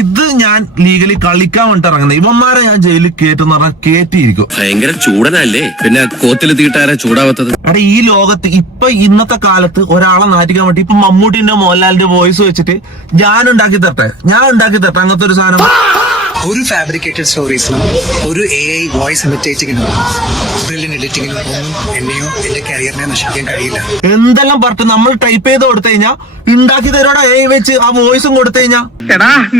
ഇത് ഞാൻ ലീഗലി കളിക്കാൻ വേണ്ടി ഇറങ്ങുന്നത്. ഇവന്മാരെ ഞാൻ ജയിലിൽ കേട്ടെന്ന് പറഞ്ഞാൽ കേറ്റിയിരിക്കും. ഭയങ്കര ചൂടനല്ലേ, പിന്നെ കോത്തിൽ തീട്ടാരാ ചൂടാവാത്തത്? അവിടെ ഈ ലോകത്ത് ഇന്നത്തെ കാലത്ത് ഒരാളെ നാറ്റിക്കാൻ വേണ്ടി ഇപ്പൊ മമ്മൂട്ടിന്റെ മോഹൻലാലിന്റെ വോയിസ് വെച്ചിട്ട് ഞാൻ ഉണ്ടാക്കി തരട്ടെ അങ്ങനത്തെ ഒരു സാധനം. ഒരു ഫാബ്രിക്കേറ്റഡ് സ്റ്റോറീസിനും ഒരു AI വോയിസ് ഇമിറ്റേറ്റിങ്ങിനും ബ്രില്യൻ എഡിറ്റിങ്ങിനും ഒന്നും എന്നെയോ എന്റെ കരിയറിനെ നശിപ്പിക്കാൻ കഴിയില്ല. എന്തെല്ലാം പറഞ്ഞ് നമ്മൾ ടൈപ്പ് ചെയ്ത് കൊടുത്തു കഴിഞ്ഞാൽ ഉണ്ടാക്കി തരോടാ AI വെച്ച് ആ വോയിസും കൊടുത്തു കഴിഞ്ഞാൽ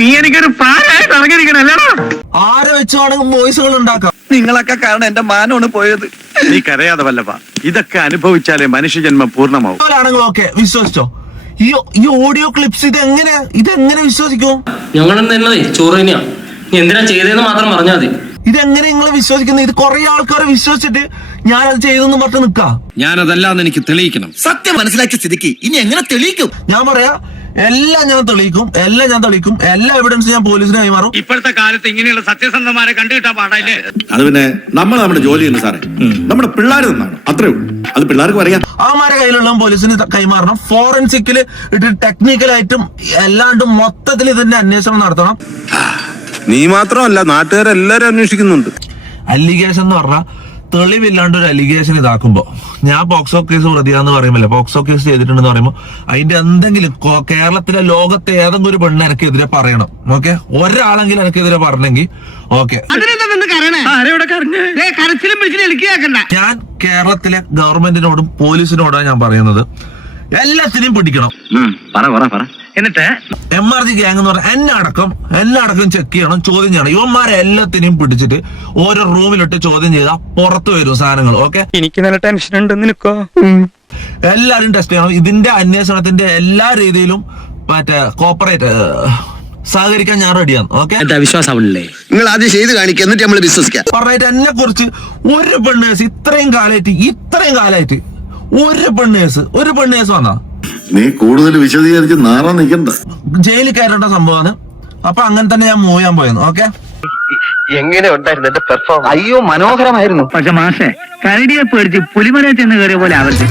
നീ എനിക്കൊരു ആരെ വെച്ചാണെങ്കിൽ വോയിസുകൾ ഉണ്ടാക്കാം. നിങ്ങളൊക്കെ കാരണം എന്റെ മാനമാണ് പോയത്. നീ കരയാതെ വല്ലപ്പാ, ഇതൊക്കെ അനുഭവിച്ചാലേ മനുഷ്യജന്മം പൂർണ്ണമാവും. ആണെങ്കിൽ ഓക്കെ വിശ്വസിച്ചോ. ഈ ഓഡിയോ ക്ലിപ്സ് ഇതെങ്ങനെ വിശ്വസിക്കും? ഞങ്ങൾ ചോറ് തന്നെയാ, എന്തിനാ ചെയ്തതെന്ന് മാത്രം പറഞ്ഞാൽ മതി. ഇതെങ്ങനെ നിങ്ങൾ വിശ്വസിക്കുന്നത്? ഇത് കുറെ ആൾക്കാരെ വിശ്വസിച്ചിട്ട് ഞാനത് ചെയ്തെന്ന് പറഞ്ഞ് നിക്കാം. ഞാനതല്ലാന്ന് എനിക്ക് തെളിയിക്കണം. സത്യം മനസ്സിലാക്കിയ സ്ഥിതിക്ക് ഇനി എങ്ങനെ തെളിയിക്കും? ഞാൻ പറയാ എല്ലാം ഞാൻ തെളിയിക്കും. എല്ലാ എവിഡൻസും ഞാൻ പോലീസിന് കൈമാറും. ഇപ്പോഴത്തെ കാലത്ത് ഇങ്ങനെയുള്ള സത്യസന്ധമാരെ കണ്ടുകിട്ടാ പാടല്ലേ. അത് പിന്നെ നമ്മുടെ ജോലി തന്നെ സാറേ, നമ്മുടെ പിള്ളേർ തന്നാണ്, അത്രേ ഉള്ളൂ. അത് പിള്ളേർക്ക് അറിയാം. അവന്മാരെ കയ്യിലുള്ള പോലീസിന് കൈമാറണം. ഫോറൻസിക്കില് ടെക്നിക്കലായിട്ടും എല്ലാണ്ടും മൊത്തത്തിൽ ഇതിന്റെ അന്വേഷണം നടത്തണം. നീ മാത്രമല്ല, നാട്ടുകാരെല്ലാരും അന്വേഷിക്കുന്നുണ്ട്. അലിഗേഷൻ എന്ന് പറഞ്ഞാൽ തെളിവില്ലാണ്ട് ഒരു അലിഗേഷൻ ഇതാക്കുമ്പോ, ഞാൻ പോക്സോ കേസ് പ്രതിയാന്ന് പറയുമല്ലോ, പോക്സോ കേസ് ചെയ്തിട്ടുണ്ടെന്ന് പറയുമ്പോ അതിന്റെ എന്തെങ്കിലും കേരളത്തിലെ ലോകത്തെ ഏതെങ്കിലും ഒരു പെണ്ണ് എനിക്കെതിരെ പറയണം. ഓക്കെ, ഒരാളെങ്കിലും എനിക്കെതിരെ പറഞ്ഞെങ്കിൽ ഓക്കെ. ഞാൻ കേരളത്തിലെ ഗവൺമെന്റിനോടും പോലീസിനോടാണ് ഞാൻ പറയുന്നത്, എല്ലാത്തിനെയും പിടിക്കണം. എന്നിട്ട് MRG ഗ്യാങ് എന്ന് പറഞ്ഞാൽ എന്നെ അടക്കം ചെക്ക് ചെയ്യണം, ചോദ്യം ചെയ്യണം. ഇവന്മാരെ എല്ലാത്തിനെയും പിടിച്ചിട്ട് ഓരോ റൂമിലിട്ട് ചോദ്യം ചെയ്താൽ പുറത്തു വരും സാധനങ്ങൾ. ഓക്കെ, എനിക്ക് നല്ല ടെൻഷൻ ഉണ്ട്. നിനക്കോ? എല്ലാരും ടെസ്റ്റ് ചെയ്യണം. ഇതിന്റെ അന്വേഷണത്തിന്റെ എല്ലാ രീതിയിലും കോപ്പറേറ്റ് സഹകരിക്കാൻ ഞാൻ റെഡിയാണ്. ഓക്കെ, വിശ്വാസമാവണില്ലേ? നിങ്ങൾ ആദ്യം ചെയ്ത് കാണിക്കുക, എന്നിട്ട് നമ്മൾ വിശ്വസിക്കാം. പറഞ്ഞിട്ട് എന്നെ കുറിച്ച് ഒരു പെണ്ണേഴ്സ് ഇത്രയും കാലമായിട്ട് ഒരു പെണ്ണേഴ്സ് വന്നാ നീ കൂടുതൽ വിശദീകരിച്ച് നാറാൻ നിൽക്കണ്ട. ജയിലിൽ കയറേണ്ട സംഭവമാണ്. അപ്പൊ അങ്ങനെ തന്നെ ഞാൻ മൂവ് ചെയ്യാൻ പോയെന്ന്. ഓക്കെ, എങ്ങനെ ഉണ്ടായിരുന്നു എന്റെ പെർഫോമൻസ്? അയ്യോ മനോഹരമായിരുന്നു. പക്ഷെ മാഷെ കരടിയെ പേടിച്ച് പുലിമല ചെന്ന് കയറിയ പോലെ ആവരുത്.